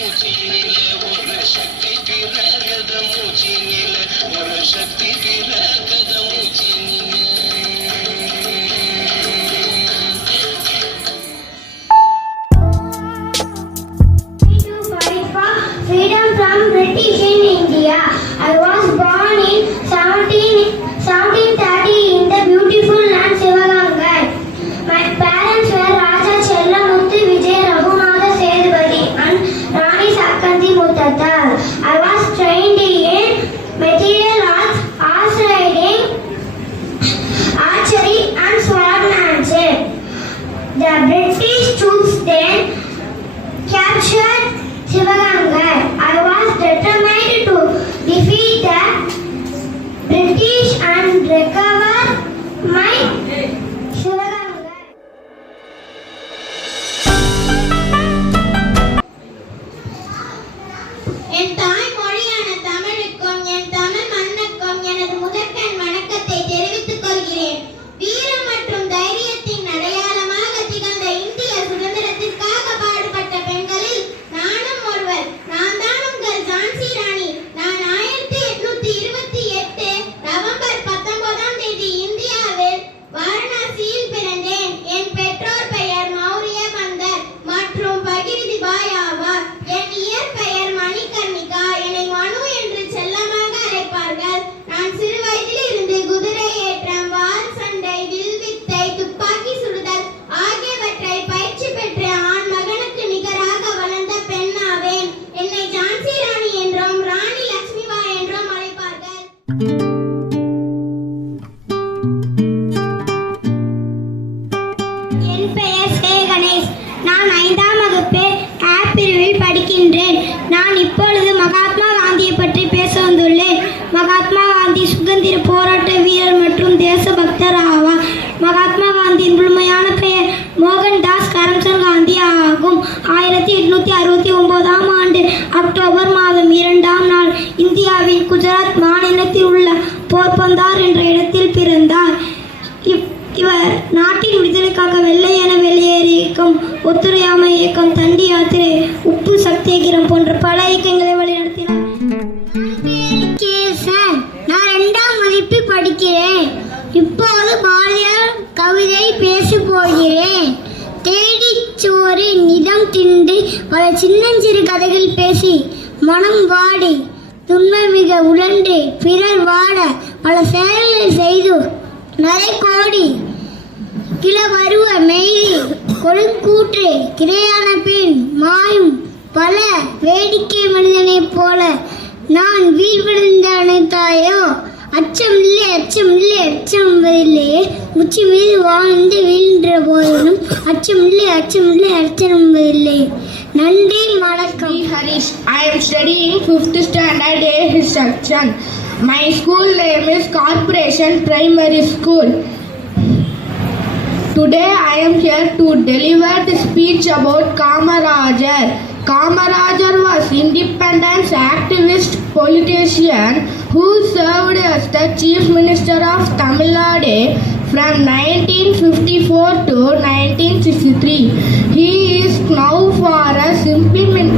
Freedom from British in India. I was born in 1730 in the beautiful land Sivagangai. My parents were Raja Chellamuthu Vijay Raghunatha Sethupathi and Rani Sakkanthi Muttattal. I was trained in martial arts, horse riding, archery and swordsmanship. The British troops then captured Sivagangai. I was determined to defeat the British and recover my Sivagangai. என் தாய் மொழியான தமிழுக்கும் என் தமிழ் மண்ணுக்கும் எனது முதற்கண் வணக்கத்தை தெரிவித்துக் கொள்கிறேன். வீரம் மற்றும் தைரியத்தின் அடையாளமாக திகழ்ந்த இந்திய சுதந்திரத்திற்காக பாடுபட்ட பெண்களில் நானும் ஒருவர். நான் தான் உங்கள் ஜான்சி ராணி. நான் 1828 நவம்பர் 19ஆம் தேதி இந்தியாவில் வாரணாசியில் பிறந்தேன். என் பெற்றோர் பெயர் மௌரிய பந்தர் மற்றும் பகிரிதி பாய் ஆவார். என் இயற்பெயர் மணிகர்ணிகா. என்னை மனு என்று செல்லமாக அழைப்பார்கள். நான் சிறு வயதில் இருந்து குதிரை ஏற்றம், வாள் சண்டை, வில்வித்தை, துப்பாக்கி சுடுதல் ஆகியவற்றை பயிற்சி பெற்ற ஆண் மகனுக்கு நிகராக வளர்ந்த பெண்ணாவேன். என்னை ஜான்சி ராணி என்றும் ராணி லட்சுமிபாய் என்றும் அழைப்பார்கள். என் பெயர் சே கணேஷ். நான் 5ஆம் வகுப்பு A பிரிவில் படிக்கின்றேன். நான் இப்பொழுது மகாத்மா காந்தியை பற்றி பேச வந்துள்ளேன். மகாத்மா காந்தி சுதந்திர போராட்ட வீரர் மற்றும் தேசபக்தர் ஆவார். மகாத்மா காந்தியின் முழுமையான பெயர் மோகன்தாஸ் கரம்சந்த் காந்தி ஆகும். 1869ஆம் ஆண்டு அக்டோபர் மாதம் 2ஆம் நாள் இந்தியாவின் குஜராத் மாநிலத்தில் உள்ள போர்பந்தார் என்ற இடத்தில் பிறந்தார். இவர் நாட்டின் விடுதலைக்காக வெள்ளையன வெளியேறு இயக்கம், ஒத்துழையாமை இயக்கம், தண்டி யாத்திரை, உப்பு சத்தியாகிரம் போன்ற பல இயக்கங்களை வழிநடத்தினார். நான் 2ஆம் வகுப்பு படிக்கிறேன். இப்போது பாரதியார் கவிதை பேச போகிறேன். தேடிச்சோறு நிதம் திண்டு பல சின்னஞ்சிறு கதைகள் பேசி மனம் வாடி துன்ப மிக உழன்று பிறர் வாட பல செயல்களை செய்து நரை கோடி கிள வருவ மெய்தி கொடுங்கூற்று கிரையான பின் மாயும் பல வேடிக்கை மனிதனைப் போல நான் வீழ்விழுந்த அனைத்தாயோ அச்சம் இல்லை அச்சம் இல்லை அச்சம் என்பதில்லையே உச்சி மீது வாழ்ந்து வீழ்கின்ற போதிலும் அச்சம் இல்லை அச்சம் இல்லை அச்சம் என்பதில்லை. நன்றி, வணக்கம். Harish. I am studying 5th standard A section. My school name is Corporation Primary School. Today I am here to deliver the speech about Kamarajar. Kamarajar was independence activist politician who served as the Chief Minister of Tamil Nadu from 1954 to 1963. He is now for us implementing